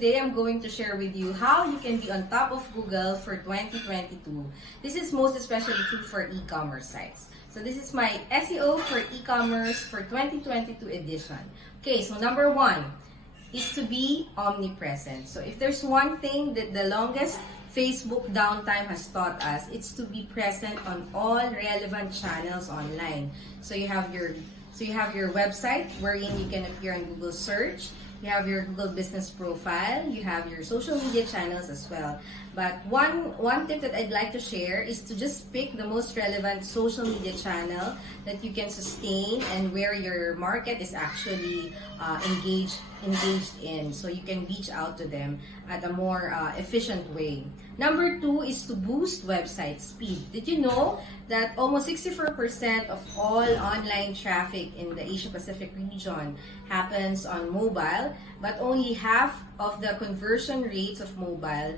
today I'm going to share with you how you can be on top of Google for 2022. This is most especially true for e-commerce sites. So this is my SEO for e-commerce for 2022 edition. Okay, so number one is to be omnipresent. So if there's one thing that the longest Facebook downtime has taught us, it's to be present on all relevant channels online. So you have your website wherein you can appear on Google search. You have your Google business profile. You have your social media channels as well. But one tip that I'd like to share is to just pick the most relevant social media channel that you can sustain and where your market is actually engaged in, so you can reach out to them at a more efficient way. Number two is to boost website speed. Did you know that almost 64% of all online traffic in the Asia Pacific region happens on mobile, but only half of the conversion rates of mobile,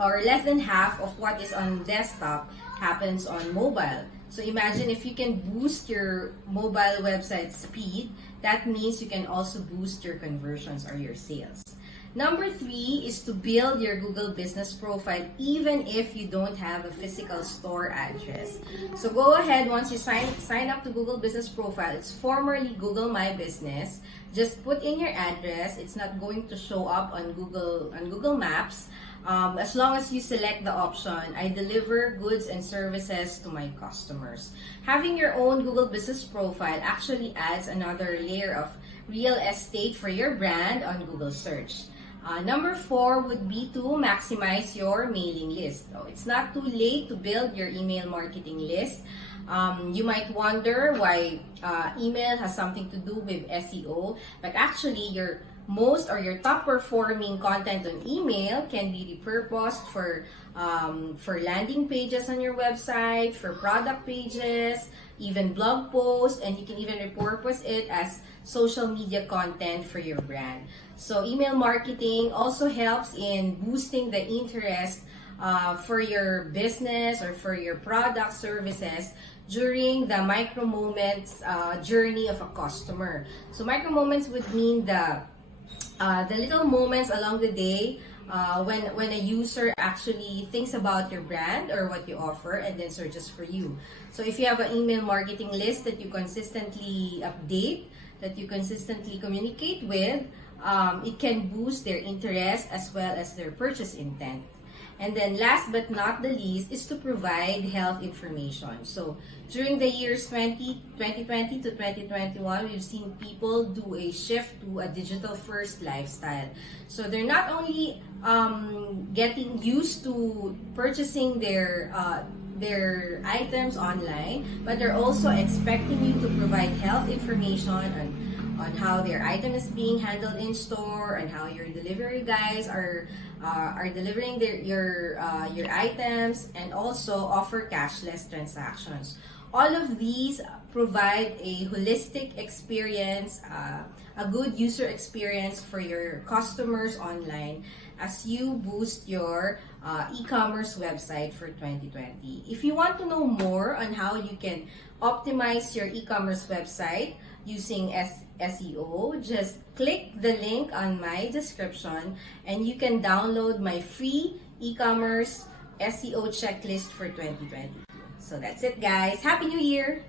or less than half of what is on desktop, happens on mobile. So imagine if you can boost your mobile website speed, that means you can also boost your conversions or your sales. Number three is to build your Google business profile even if you don't have a physical store address. So go ahead, once you sign up to Google Business Profile, it's formerly Google My Business. Just put in your address. It's not going to show up on Google Maps. As long as you select the option, I deliver goods and services to my customers. Having your own Google Business Profile actually adds another layer of real estate for your brand on Google search. Number four would be to maximize your mailing list. So it's not too late to build your email marketing list. You might wonder why email has something to do with SEO, but actually your top performing content on email can be repurposed for landing pages on your website, for product pages, even blog posts, and you can even repurpose it as social media content for your brand. So email marketing also helps in boosting the interest for your business or for your product services during the micro moments journey of a customer. So micro moments would mean the little moments along the day when a user actually thinks about your brand or what you offer and then searches for you. So if you have an email marketing list that you consistently update, that you consistently communicate with, it can boost their interest as well as their purchase intent. And then last but not the least is to provide health information. So during the years 2020 to 2021, we've seen people do a shift to a digital first lifestyle. So they're not only getting used to purchasing their items online, but they're also expecting you to provide health information on how their item is being handled in store and how your delivery guys are delivering your items, and also offer cashless transactions. All of these provide a holistic experience, a good user experience for your customers online as you boost your e-commerce website for 2020. If you want to know more on how you can optimize your e-commerce website using SEO, just click the link on my description and you can download my free e-commerce SEO checklist for 2020. So that's it, guys. Happy New Year!